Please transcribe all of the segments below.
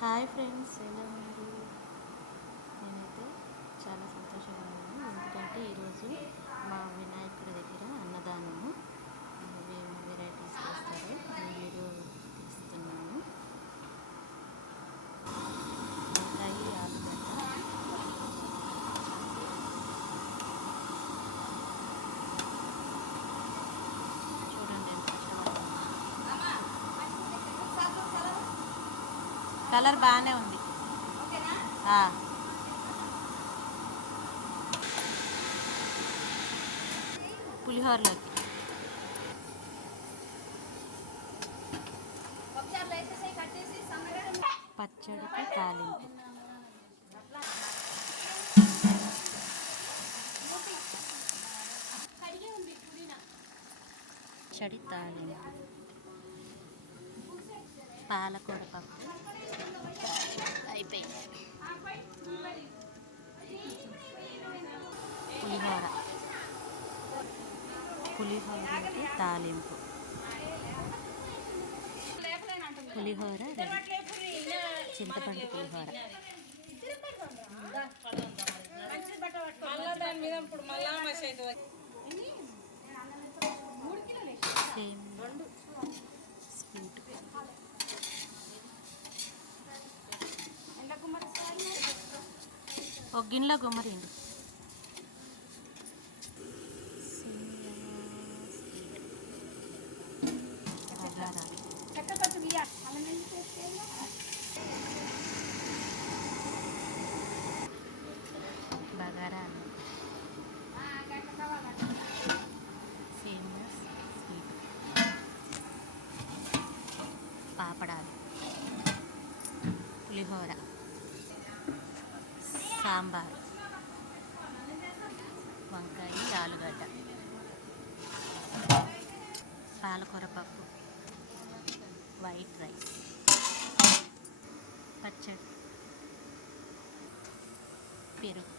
Hi friends, ఎలా ఉన్నారు? నేనైతే చాలా సంతోషంగా ఉన్నాను. ఎందుకంటే ఈరోజు మా వినాయకుడి దగ్గర అన్నదానము వెరైటీస్ చేస్తారు. ఈ వీడియో తీస్తున్నాను. వంకాయ, ఆలుగడ్డ, చూడండి ఎంత కష్టపడుతుంది. కలర్ బాగానే ఉంది. పులిహోరలోకి పచ్చడికి తాలింపు. పచ్చడి తాలింపు, పాలకూర పప్పు అయిపోయింది. పులిహోరకి తాలింపు. పులిహోర రెడీ. చింతపండు పులిహోర. స్వీట్ ఒక గిన్నెలో గుమ్మరిండి. బగారా సేమియా స్వీట్, పాపడాలు, పులిహోర, సాంబారు, వంకాయ, ఆలుగడ్డ, పాలకూర పప్పు, వైట్ రైస్, పచ్చడి, పెరుగు.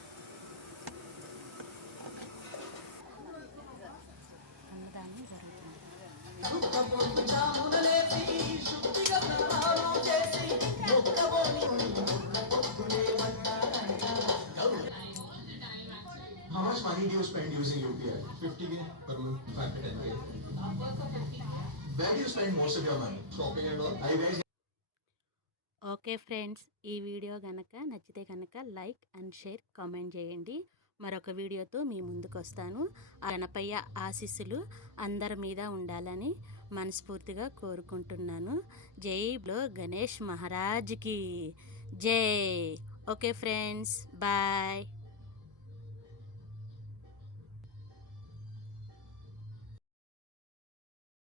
అన్నదానం జరుగుతుంది. How much money do you spend using UPI? 50k per month, 5 to 10k. Where do you spend most of your money? Shopping and all. Are you guys? Okay friends, ఈ video కనుక నచ్చితే కనుక like and share, comment చేయండి. మరొక వీడియోతో మీ ముందుకు వస్తాను. గణపయ్య ఆశీస్సులు అందరి మీద ఉండాలని మనస్ఫూర్తిగా కోరుకుంటున్నాను. జై బలో గణేష్ మహారాజ్కి జై. Okay friends, bye.